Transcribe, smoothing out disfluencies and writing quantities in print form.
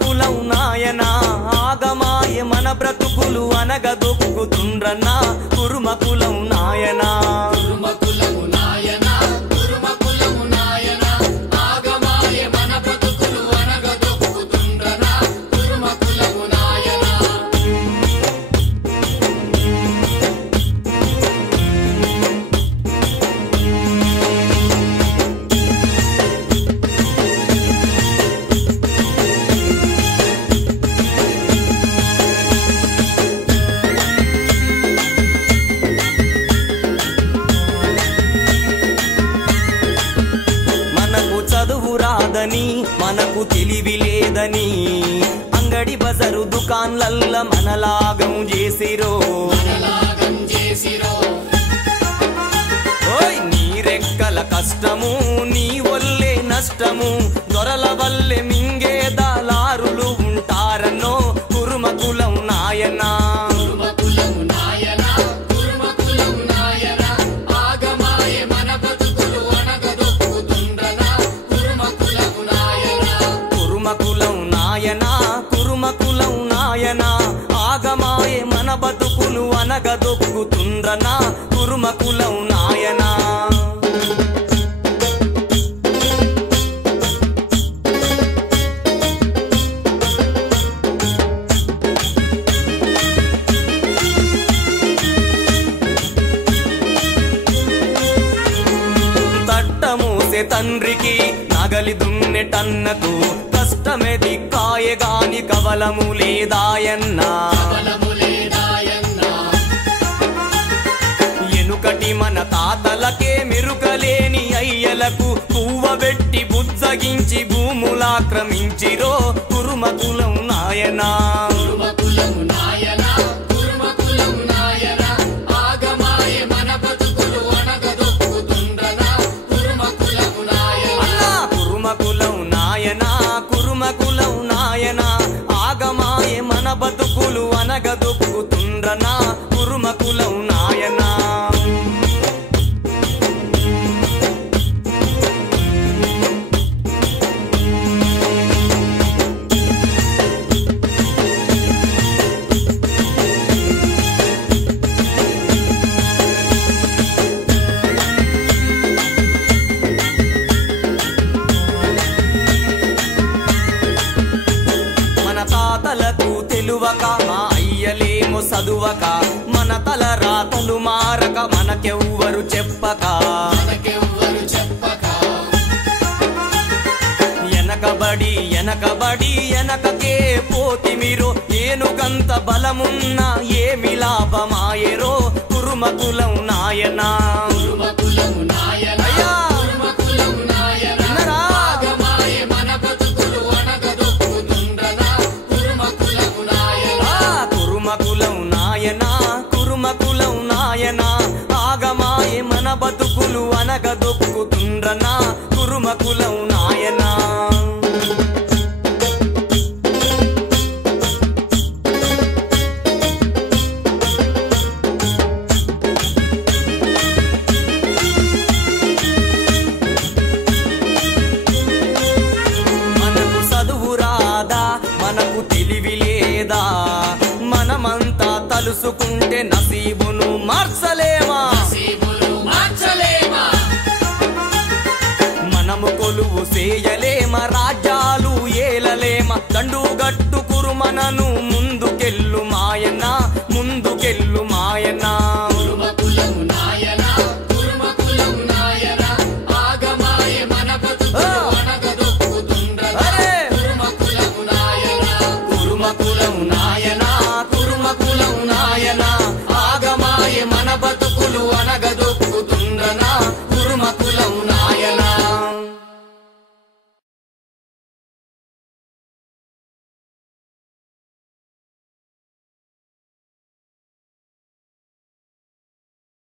కులం నాయనా ఆగమాయ మన బ్రతుకులు అనగదొక్కుతుండ్రన్నా కురుమ కులం నాయనా మనకు తెలివి లేదని అంగడి బజారు దుకాన్లల్ల మనలాగం చేసిరో ఓయ్ నీ రెక్కల కష్టము నీ వల్లే నష్టము దొరల వల్లే మింగే దళారులు ఉంటారన్నో కురుమ కులం నాయనా ఆగమాయే మన బతుకులు అనగదొక్కుతుండ్రనా కురుమ కులం నాయనా తట్టమూసే తండ్రికి నగలి దున్నెటన్నకు కష్టమే దిక్కాయే గాని కవలము లేదాయన్నా ఎనుకటి మన తాతలకే మెరుకలేని అయ్యలకు పువ్వబెట్టి బుజ్జగించి భూములాక్రమించిరో కురుమ కులం నాయనా ఆగమాయే మన బతుకులు అనగదొక్కుతుండ్రనా కురుమ కులం నాయనా మా అయ్యలేమో చదువక మన తల రాతలు మారక మనకెవ్వరు చెప్పక ఎనకకే పోతి మీరు ఏనుగంత బలమున్నా ఏమి లాభమాయరో కురుమ కులం నాయనా ఆగమాయే మన బతుకులు అనగదొక్కుతుండ్రనా కురుమ కులం నాయనా మనకు చదువు రాదా మనకు తెలివి లేదా మనమంతా తలుసుకుంటే నసీబును మార్చ